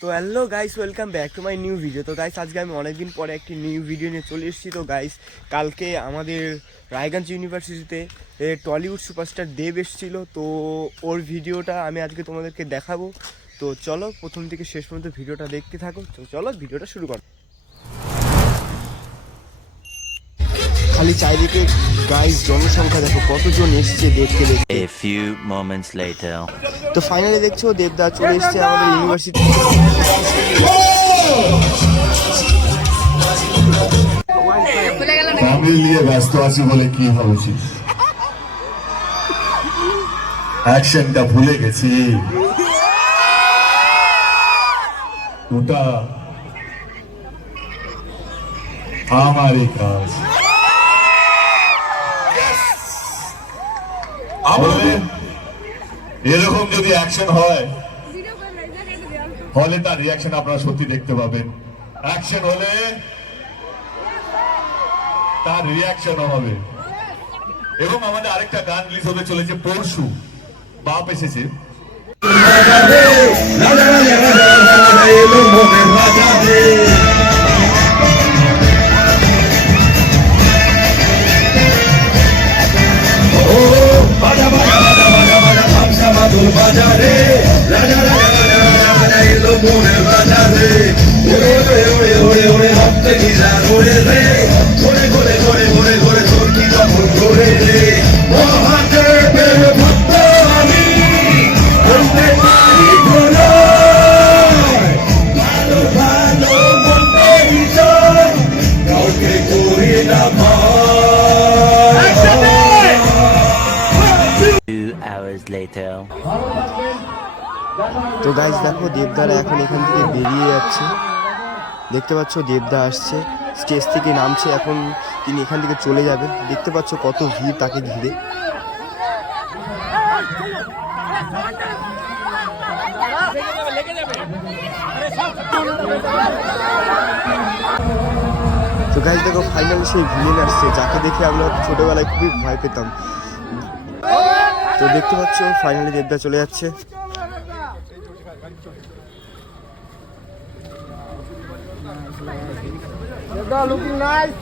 তো hello guys, welcome back to my new video. তো guys, আজকে আমি অনেকদিন পরে একটি নিউ ভিডিও নিয়ে চলে এসেছি। তো গাইস, কালকে আমাদের রায়গঞ্জ ইউনিভার্সিটিতে টলিউড সুপারস্টার দেব এসেছিল। তো ওর ভিডিওটা আমি আজকে তোমাদেরকে দেখাবো। তো চলো প্রথম থেকে শেষ পর্যন্ত ভিডিওটা দেখতে থাকো। তো চলো ভিডিওটা শুরু করো। খালি চারিদিকে গাইস জনসংখ্যা দেখো, কতজন এসছে দেখতে দেখতে। A few moments later. তো ফাইনালি দেখছো দেবদা চলে এসছে আমাদের ইউনিভার্সিটি। ফ্যামিলি নিয়ে ব্যস্ত আছি বলে কি ভাবছিস? অ্যাকশনটা ভুলে গেছি। ওটা আমারই কাজ। এরকম যদি অ্যাকশন হয় হলে তার রিয়াকশন আপনারা সত্যি দেখতে পাবেন। অ্যাকশন হলে তার রিয়াকশনও হবে। এবং আমাদের আরেকটা গান রিলিজ হতে চলেছে পরশু। বাপ এসেছে। Later. তো গাইস দেখো, দেবদারা এখন এখান থেকে বেরিয়ে যাচ্ছে। দেখতে পাচ্ছ দেবদা আসছে, স্টেজ থেকে নামছে। এখন তিনি এখান থেকে চলে যাবেন। দেখতে পাচ্ছ কত ভিড় তাকে ঘিরে। তো গাইস দেখো, ফাইনালি সেই ভিলেন আসছে যাকে দেখে আমরা ছোটবেলায় খুবই ভয় পেতাম। তো দেখতে পাচ্ছ ফাইনালি দেবদা চলে যাচ্ছে। looking nice.